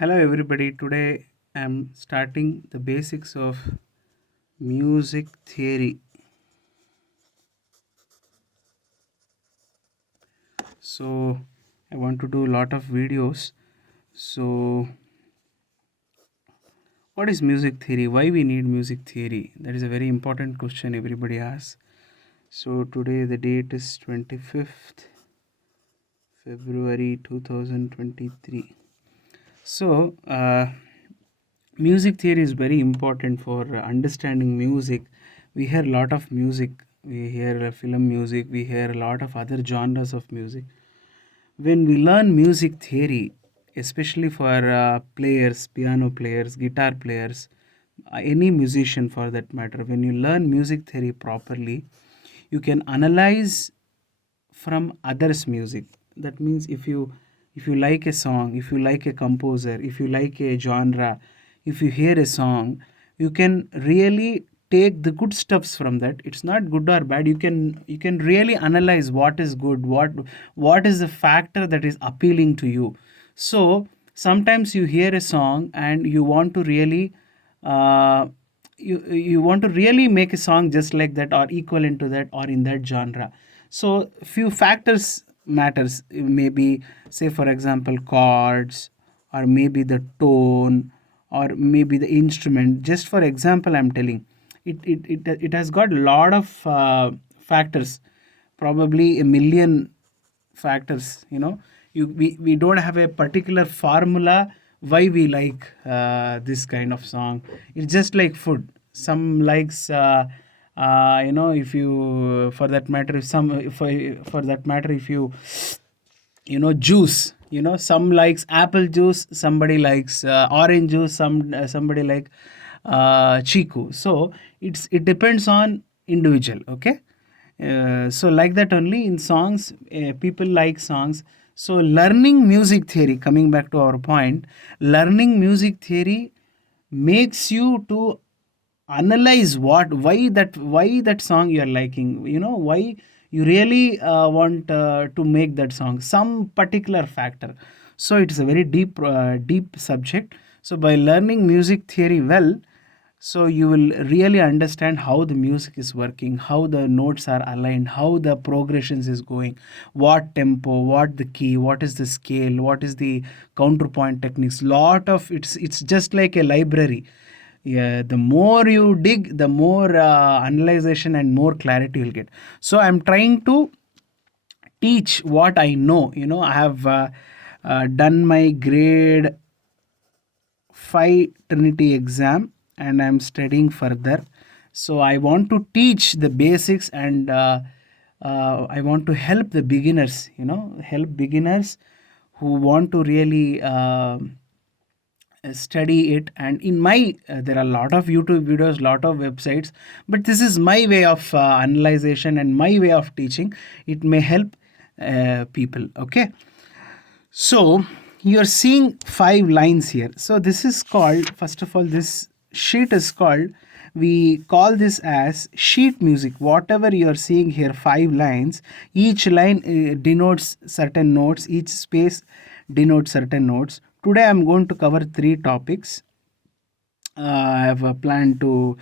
Hello everybody. Today I'm starting the basics of music theory. So I want to do a lot of videos. So what is music theory? Why we need music theory? That is a very important question everybody asks. So today the date is 25th February 2023. So music theory is very important for understanding music. We hear a lot of music. We hear film music. We hear a lot of other genres of music. When we learn music theory, especially for players, piano players, guitar players, any musician for that matter, when you learn music theory properly, you can analyze from others music. That means if you like a song, if you like a composer, if you like a genre, if you hear a song, you can really take the good stuffs from that. It's not good or bad. You can really analyze what is good, what is the factor that is appealing to you. So sometimes you hear a song and you want to really uh, you want to really make a song just like that or equivalent to that or in that genre. So few factors matters, maybe say for example chords, or maybe the tone, or maybe the instrument. Just for example I'm telling, it has got a lot of factors, probably a million factors. We don't have a particular formula why we like this kind of song. It's just like food. Some likes if you for that matter if some if for that matter if you juice. Some likes apple juice, somebody likes orange juice, somebody like chiku. So it depends on individual. Okay. So like that only in songs, people like songs. So learning music theory, coming back to our point, learning music theory makes you to analyze why that song you are liking, why you really want to make that song, some particular factor. So it's a very deep subject. So by learning music theory well, so you will really understand how the music is working, how the notes are aligned, how the progressions is going, what tempo, what the key, what is the scale, what is the counterpoint techniques. Lot of it's just like a library. Yeah, the more you dig, the more analyzation and more clarity you'll get. So I'm trying to teach what I know. I have done my grade 5 Trinity exam and I'm studying further. So I want to teach the basics, and I want to help the beginners, help beginners who want to really study it. And in my there are a lot of YouTube videos, lot of websites, but this is my way of analyzation and my way of teaching. It may help people. Okay. So you're seeing 5 lines here. So this is called, first of all, this sheet is called, we call this as sheet music. Whatever you're seeing here, 5 lines, each line denotes certain notes, each space denotes certain notes. Today I'm going to cover 3 topics. I have a plan to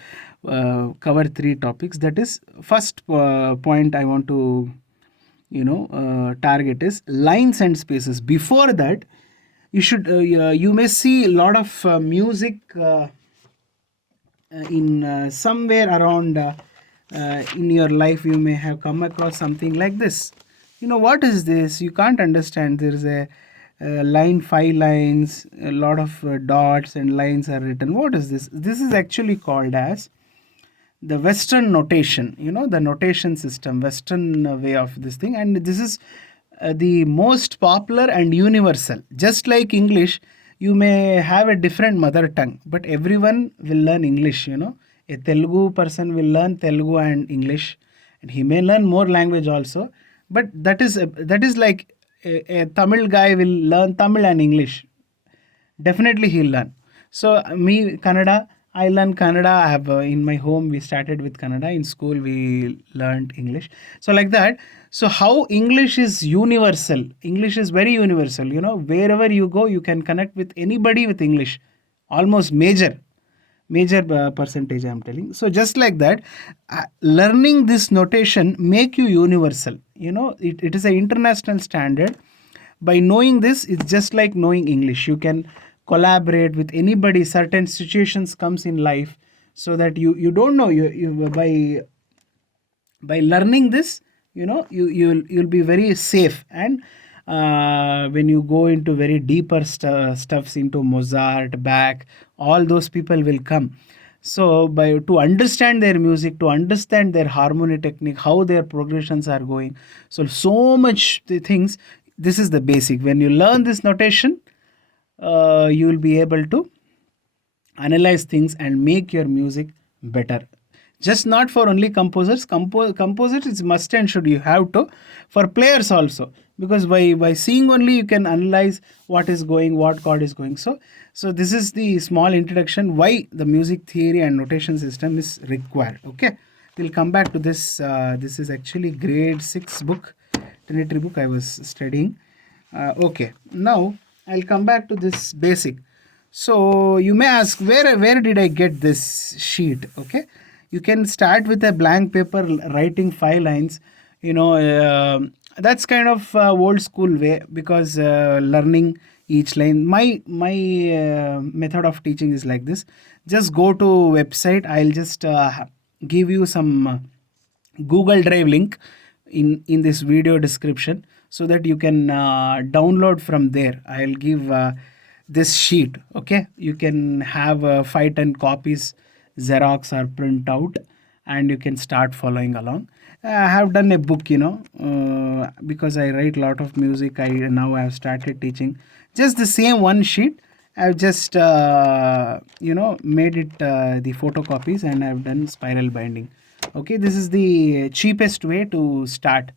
cover 3 topics. That is, first point I want to target is lines and spaces. Before that, you may see a lot of music in somewhere around in your life. You may have come across something like this. What is this? You can't understand. There is a line, 5 lines, a lot of dots and lines are written. What is this? This is actually called as the Western notation. The notation system, Western way of this thing. And this is the most popular and universal. Just like English, you may have a different mother tongue, but everyone will learn English. A Telugu person will learn Telugu and English, and he may learn more language also. But that is like a Tamil guy will learn Tamil and English. Definitely he'll learn. So me Kannada, I learn Kannada. I have in my home we started with Kannada. In school we learned English. So like that. So how English is universal. English is very universal. You know, wherever you go, you can connect with anybody with English. Almost major percentage I'm telling. So just like that, learning this notation make you universal. You know, it is an international standard. By knowing this, it's just like knowing English. You can collaborate with anybody. Certain situations comes in life, so that you don't know, you by learning this, you know, you'll be very safe. And when you go into very deeper stuffs into Mozart, Bach, all those people will come. So by to understand their music, to understand their harmony technique, how their progressions are going, so much the things. This is the basic. When you learn this notation, you will be able to analyze things and make your music better. Just not for only composers. Composers is must and should, you have to, for players also, because by seeing only you can analyze what is going, what chord is going. So this is the small introduction why the music theory and notation system is required. Okay, we'll come back to this. This is actually grade 6 book, Trinity book I was studying. Okay, now I'll come back to this basic. So you may ask, where did I get this sheet? Okay, you can start with a blank paper, writing 5 lines. You know, that's kind of old school way, because learning each line. My method of teaching is like this. Just go to website. I'll just give you some Google Drive link in this video description, so that you can download from there. I'll give this sheet. Okay, you can have 5-10 copies, xerox or print out, and you can start following along. I have done a book, you know, because I write a lot of music. I now have started teaching just the same one sheet. I've just you know, made it the photocopies, and I've done spiral binding. Okay, this is the cheapest way to start.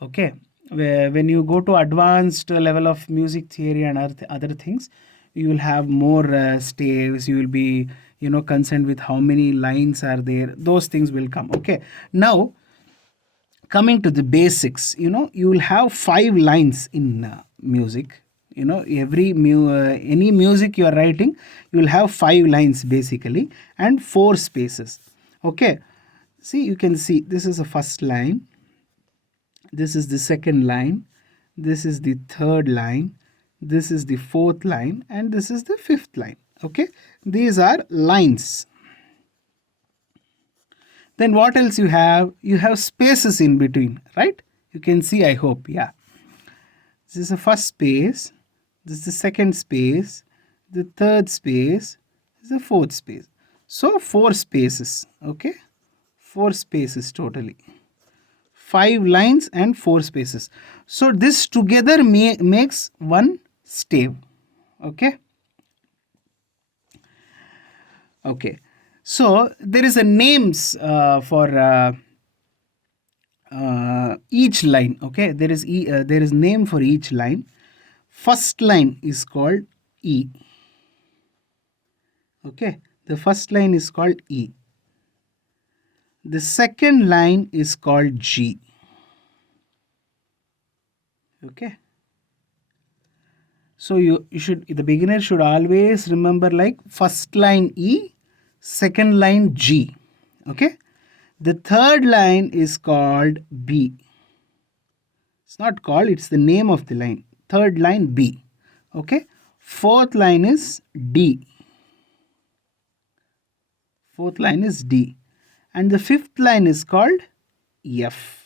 Okay, where when you go to advanced level of music theory and other things, you will have more staves. You will be, you know, concerned with how many lines are there. Those things will come. Okay, now coming to the basics, you know, you will have 5 lines in music. You know, any music you are writing, you will have 5 lines basically, and 4 spaces. Okay, see, you can see this is the first line, this is the second line, this is the third line, this is the fourth line, and this is the fifth line. Okay, these are lines. Then what else you have? You have spaces in between, right? You can see, I hope. Yeah, this is the first space, this is the second space, the third space, this is the fourth space. So 4 spaces. Okay, 4 spaces totally. 5 lines and 4 spaces. So this together makes one stave. Okay. Okay. So there is a names for each line. Okay, there is name for each line. First line is called E. Okay, the first line is called E. The second line is called G. Okay, so you should, the beginner should always remember, like, first line E, second line G. Okay, the third line is called B. It's not called, it's the name of the line. Third line B. Okay, fourth line is D. Fourth line is D. And the fifth line is called F.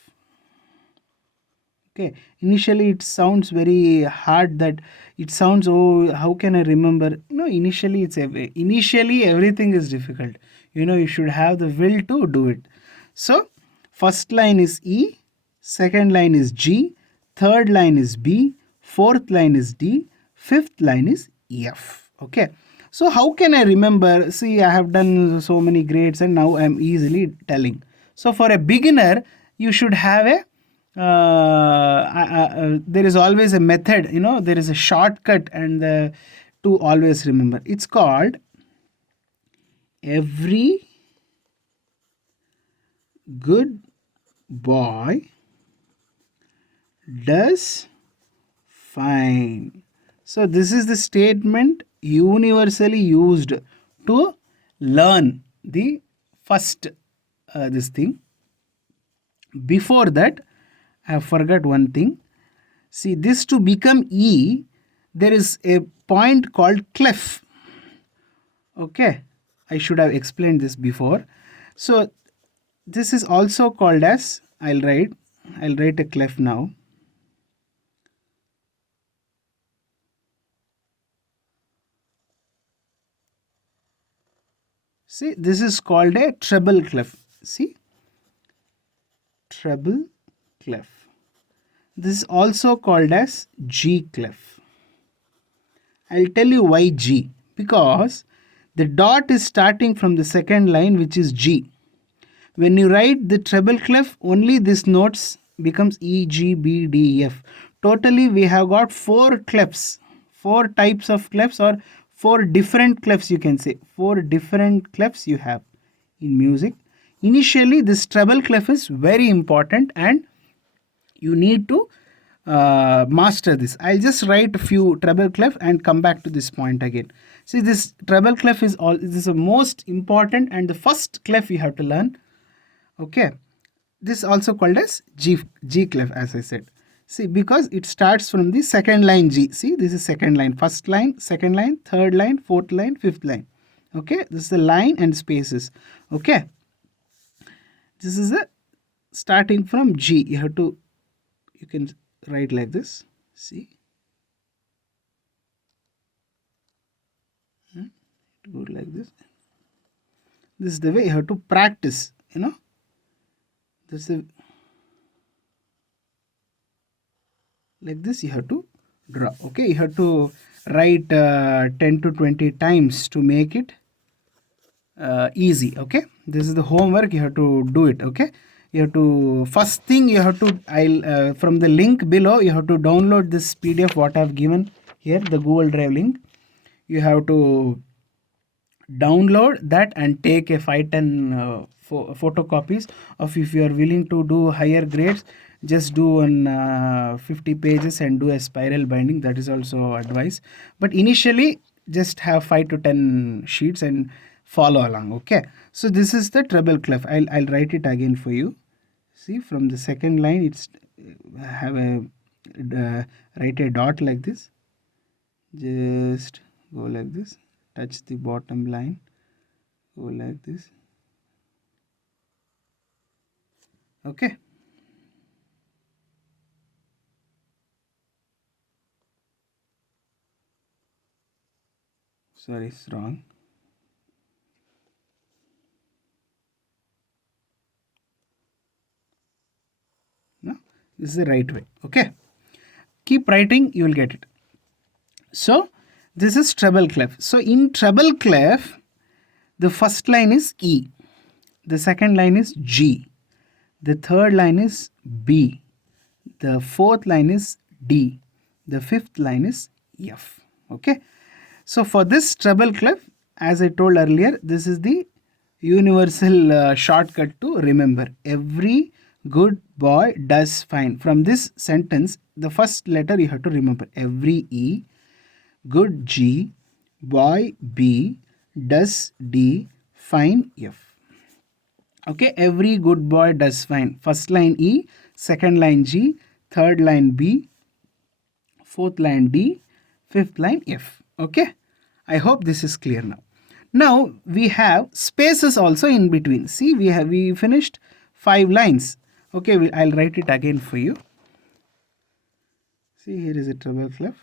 Okay, initially it sounds very hard, that it sounds, oh, how can I remember? No, initially everything is difficult. You know, you should have the will to do it. So first line is E, second line is G, third line is B, fourth line is D, fifth line is F. Okay, so how can I remember? See, I have done so many grades and now I am easily telling. So for a beginner, you should have a there is always a method, you know, there is a shortcut, and to always remember, it's called every good boy does fine. So this is the statement universally used to learn the first this thing. Before that, I have forgot one thing. See, this to become E, there is a point called clef. Okay, I should have explained this before. So this is also called as, I'll write a clef now. See, this is called a treble clef. See, treble clef. This is also called as G clef. I'll tell you why G. Because the dot is starting from the second line, which is G. When you write the treble clef, only this notes becomes E, G, B, D, F. Totally, we have got 4 clefs, 4 types of clefs, or 4 different clefs, you can say. 4 different clefs you have in music. Initially, this treble clef is very important and you need to master this. I'll just write a few treble clef and come back to this point again. See, this treble clef is this is the most important and the first clef you have to learn. Okay, this is also called as G clef, as I said. See, because it starts from the second line G. See, this is second line, first line, second line, third line, fourth line, fifth line. Okay, this is the line and spaces. Okay, this is the starting from G. You can write like this. See, it goes like this. This is the way you have to practice. This is like this you have to draw. Okay, you have to write 10 to 20 times to make it easy. Okay, this is the homework, you have to do it. Okay, you have to, first thing you have to, I'll from the link below, you have to download this PDF what I've given here, the Google Drive link. You have to download that and take a 5-10 photocopies of, if you are willing to do higher grades, just do on 50 pages and do a spiral binding. That is also advice, but initially just have 5 to 10 sheets and follow along. Okay, so this is the treble clef. I'll write it again for you. See, from the second line, it's have a write a dot like this, just go like this, touch the bottom line, go like this. Okay, sorry, it's wrong. No, this is the right way. Okay, keep writing, you will get it. So this is treble clef. So in treble clef, the first line is E, the second line is G, the third line is B, the fourth line is D, the fifth line is F. Okay, so for this treble clef, as I told earlier, this is the universal shortcut to remember. Every good boy does fine. From this sentence, the first letter you have to remember. Every E, good G, boy B, does D, fine F. Okay, every good boy does fine. First line E, second line G, third line B, fourth line D, fifth line F. Okay, I hope this is clear now. Now we have spaces also in between. See, we finished 5 lines. Okay, I'll write it again for you. See, here is a treble clef.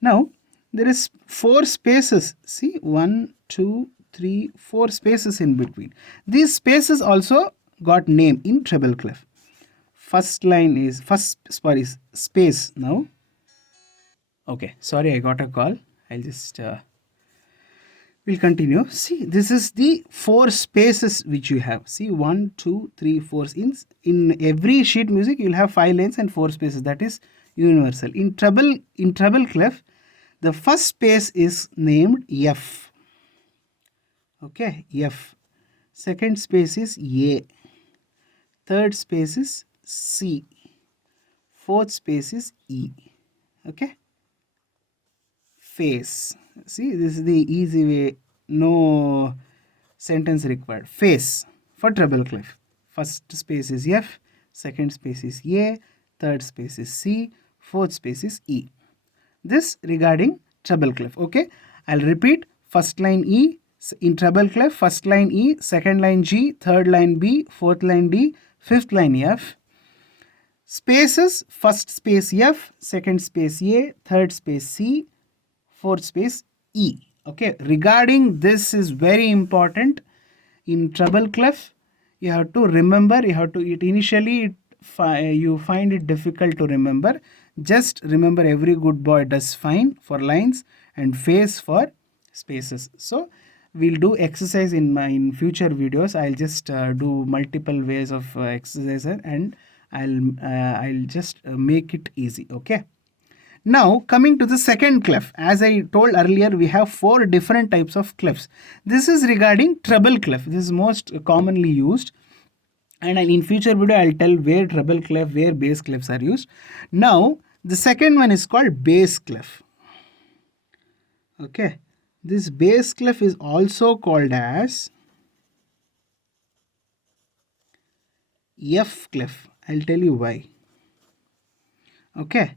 Now there is 4 spaces. See, 1, 2, 3, 4 spaces in between. These spaces also got name in treble clef. First space now. Okay, sorry, I got a call. I'll just we'll continue. See, this is the 4 spaces which you have. See, 1, 2, 3, 4. In every sheet music, you'll have 5 lines and 4 spaces. That is universal. In treble clef, The first space is named F. Okay, F. Second space is A. Third space is C. Fourth space is E. Okay. Face. See, this is the easy way. No sentence required. Face for treble clef. First space is F. Second space is A. Third space is C. Fourth space is E. This regarding treble clef. Okay. I'll repeat. First line E. In treble clef, first line E, second line G, third line B, fourth line D, fifth line F. Spaces, first space F, second space A, third space C, fourth space E. Okay, regarding this is very important. In treble clef, you have to remember, you find it difficult to remember. Just remember, every good boy does fine for lines and face for spaces. So we'll do exercise in future videos. I'll just do multiple ways of exercise, and I'll just make it easy. Okay. Now coming to the second clef, as I told earlier, we have 4 different types of clefs. This is regarding treble clef. This is most commonly used, and in future video I'll tell where treble clef, where bass clefs are used. Now the second one is called bass clef. Okay, this bass clef is also called as F clef. I'll tell you why. Okay,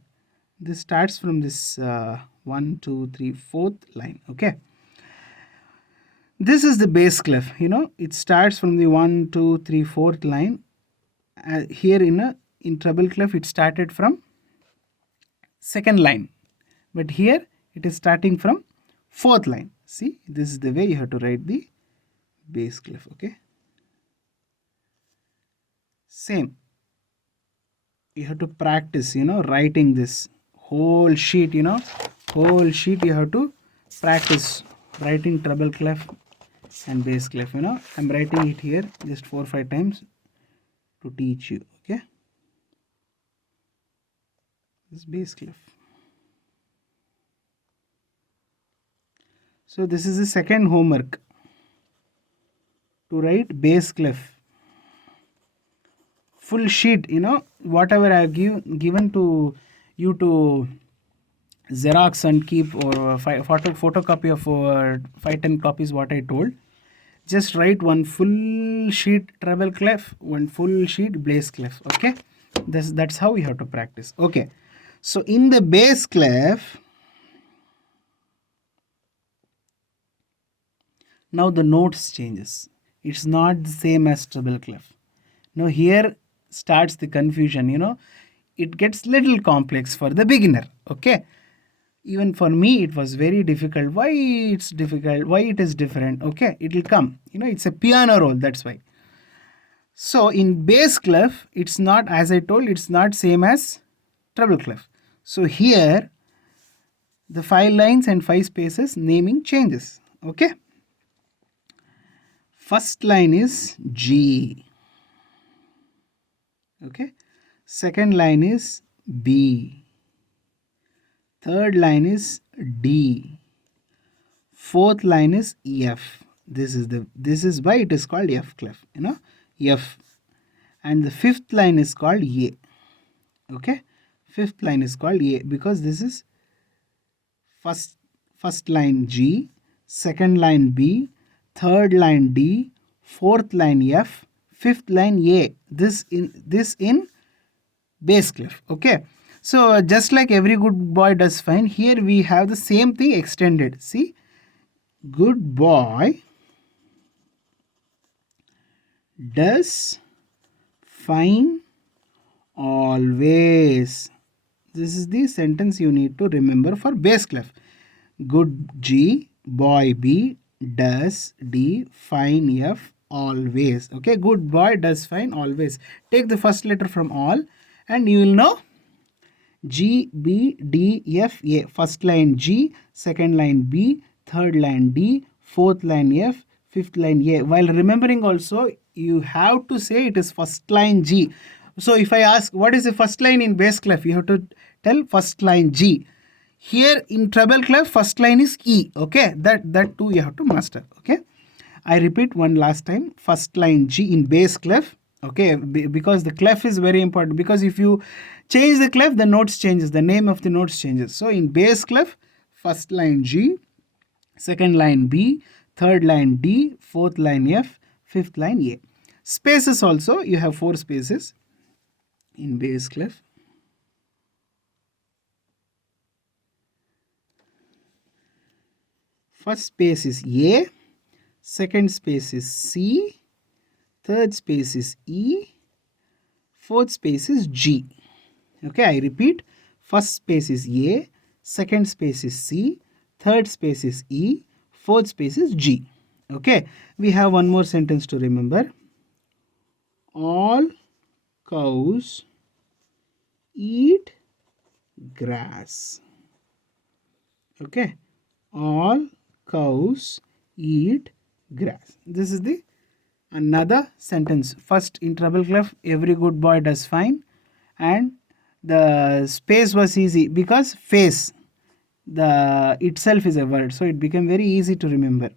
this starts from this 1, 2, 3, 4th line. Okay, this is the bass clef. It starts from the 1, 2, 3, 4th line. Here in treble clef, it started from second line, but here it is starting from 4th line. See, this is the way you have to write the bass clef. Okay, same. You have to practice, writing this whole sheet. Whole sheet you have to practice writing treble clef and bass clef. I'm writing it here just 4 or 5 times to teach you. Okay, this bass clef. So this is the second homework, to write bass clef. Full sheet, whatever I have given to you to Xerox and keep, or photocopy of 5-10 copies what I told. Just write one full sheet treble clef, one full sheet bass clef. Okay, that's how you have to practice. Okay, so in the bass clef, now the notes changes. It's not the same as treble clef. Now here starts the confusion. It gets little complex for the beginner. Okay, even for me it was very difficult. Why it's difficult, why it is different? Okay, it will come. It's a piano roll, that's why. So in bass clef, it's not, as I told, it's not same as treble clef. So here the 5 lines and 5 spaces naming changes. Okay, first line is G. Okay, second line is B. Third line is D. Fourth line is F. This is why it is called F clef. F. And the fifth line is called A. Okay, fifth line is called A because this is first line G, second line B, third line D, fourth line F, fifth line A. This in bass clef. Okay, so just like every good boy does fine, here we have the same thing extended. See, good boy does fine always. This is the sentence you need to remember for bass clef. Good G, boy B, does D, fine F, always. Okay, good boy does fine always. Take the first letter from all and you will know G, B, D, F, A. First line G, second line B, third line D, fourth line F, fifth line A. While remembering also, you have to say it is first line G. So if I ask what is the first line in bass clef, you have to tell first line G. Here in treble clef, first line is E. Okay, that too you have to master. Okay, I repeat one last time. First line G in bass clef. Okay, because the clef is very important. Because if you change the clef, the notes changes. The name of the notes changes. So in bass clef, first line G, second line B, third line D, fourth line F, fifth line A. Spaces also, you have 4 spaces in bass clef. First space is A, second space is C, third space is E, fourth space is G. Okay, I repeat, first space is A, second space is C, third space is E, fourth space is G. Okay, we have one more sentence to remember. All cows eat grass. Okay, all cows eat grass. This is the another sentence. First in treble clef, every good boy does fine, and the space was easy because face the itself is a word, so it became very easy to remember.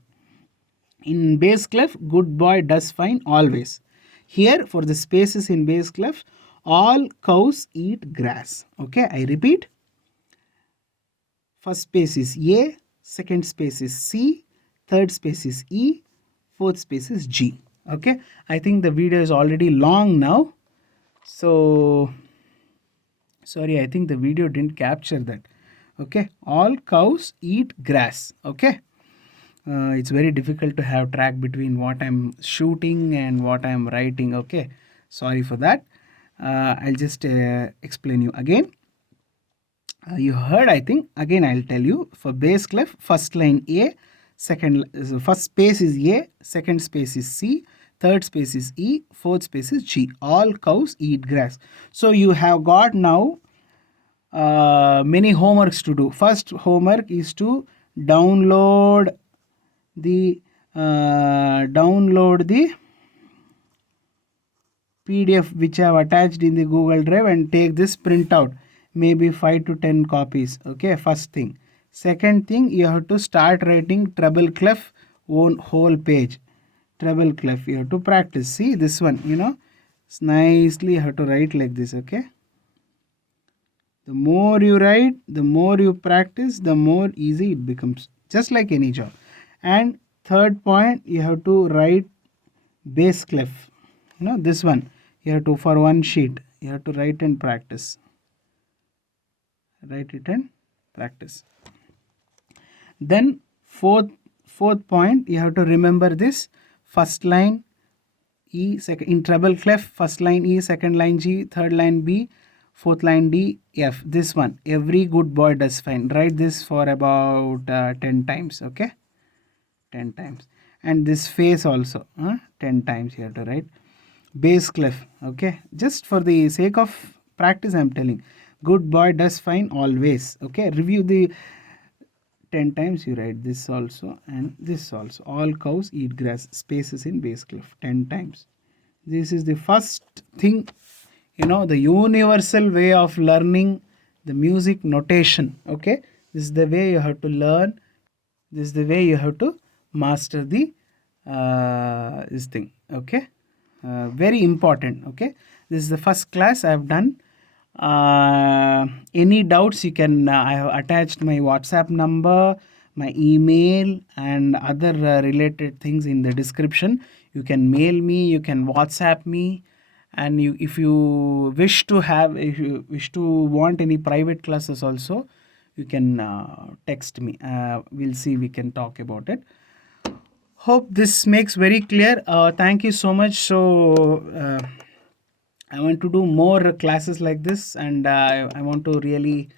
In bass clef, good boy does fine always. Here for the spaces in bass clef, all cows eat grass. Okay, I repeat. First space is A, second space is C, third space is E, fourth space is G. Okay, I think the video is already long now. So, sorry, I think the video didn't capture that. Okay, all cows eat grass. Okay, it's very difficult to have track between what I'm shooting and what I'm writing. Okay, sorry for that. I'll just explain you again. You heard, I think. Again, I'll tell you. For bass clef, first line A, first space is A, second space is C, third space is E, fourth space is G. All cows eat grass. So you have got now many homeworks to do. First homework is to download the PDF which I have attached in the Google Drive and take this printout, maybe 5 to 10 copies. Okay, first thing. Second thing, you have to start writing treble clef on whole page. Treble clef, you have to practice. See this one, it's nicely you have to write like this. Okay, the more you write, the more you practice, the more easy it becomes, just like any job. And third point, you have to write bass clef. This one you have to, for one sheet you have to write and practice. Write it and practice. Then fourth point, you have to remember this. First line E, second in treble clef, first line E, second line G, third line B, fourth line D, F. This one, every good boy does fine. Write this for about 10 times. Okay, 10 times. And this face also 10 times you have to write. Bass clef. Okay, just for the sake of practice I'm telling. Good boy does fine always. Okay, review the 10 times you write this also and this also. All cows eat grass. Spaces in bass clef 10 times. This is the first thing, the universal way of learning the music notation. Okay, this is the way you have to learn. This is the way you have to master the this thing. Okay, very important. Okay, this is the first class I have done. Any doubts you can, I have attached my WhatsApp number, my email and other related things in the description. You can mail me, you can WhatsApp me, and if you wish to want any private classes also, you can text me. We'll see, we can talk about it. Hope this makes very clear. Thank you so much. So I want to do more classes like this, and I want to really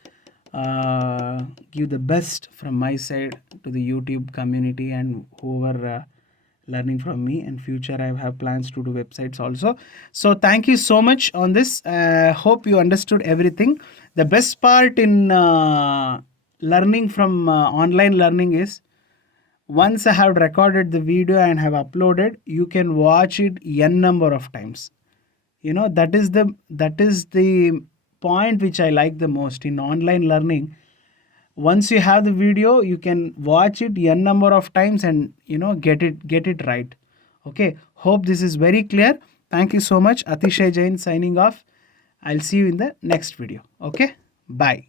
give the best from my side to the YouTube community and whoever learning from me. In future I have plans to do websites also. So thank you so much on this. Hope you understood everything. The best part in learning from online learning is, once I have recorded the video and have uploaded, you can watch it n number of times. That is the point which I like the most in online learning. Once you have the video, you can watch it n number of times and get it right. Okay, hope this is very clear. Thank you so much. Atishay Jain signing off. I'll see you in the next video. Okay, bye.